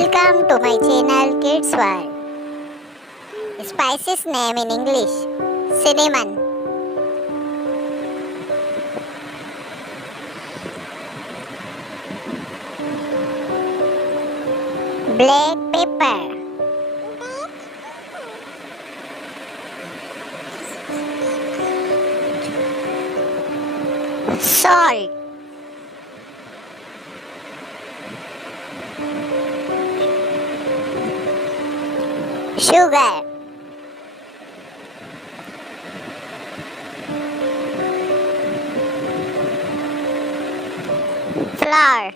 Welcome to my channel Kids World. Spices name in English: cinnamon, black pepper, salt, sugar, flour,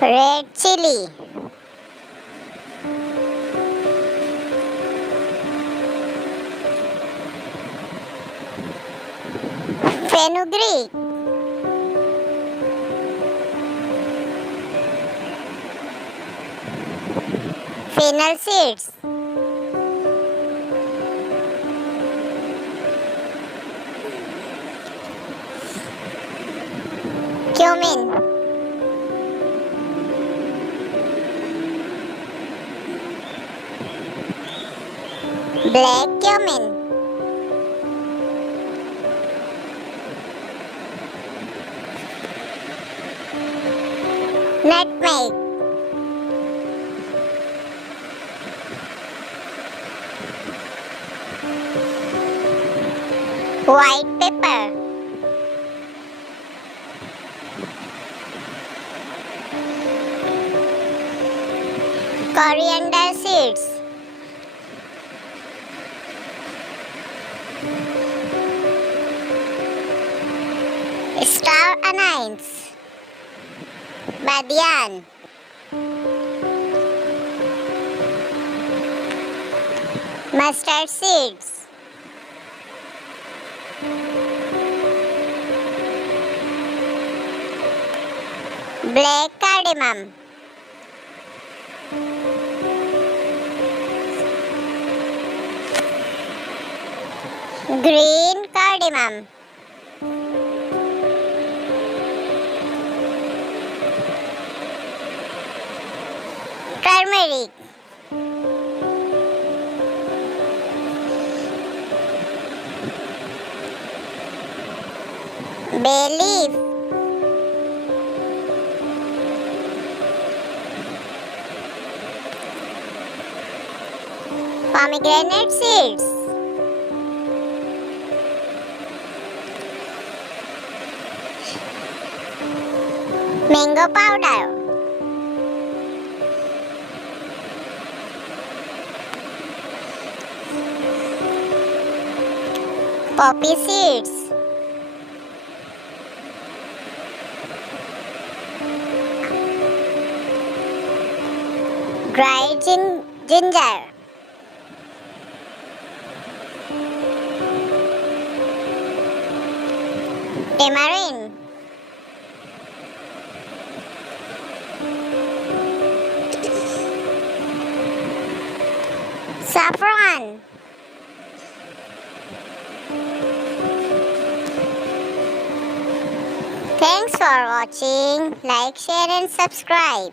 red chili, fenugreek, fennel seeds, cumin, black cumin, nutmeg, white pepper, coriander seeds, star anise, badian, mustard seeds, black cardamom, green cardamom, turmeric, bay leaf, pomegranate seeds, mango powder, poppy seeds, dried ginger, tamarind, saffron. Thanks for watching. Like, share and subscribe.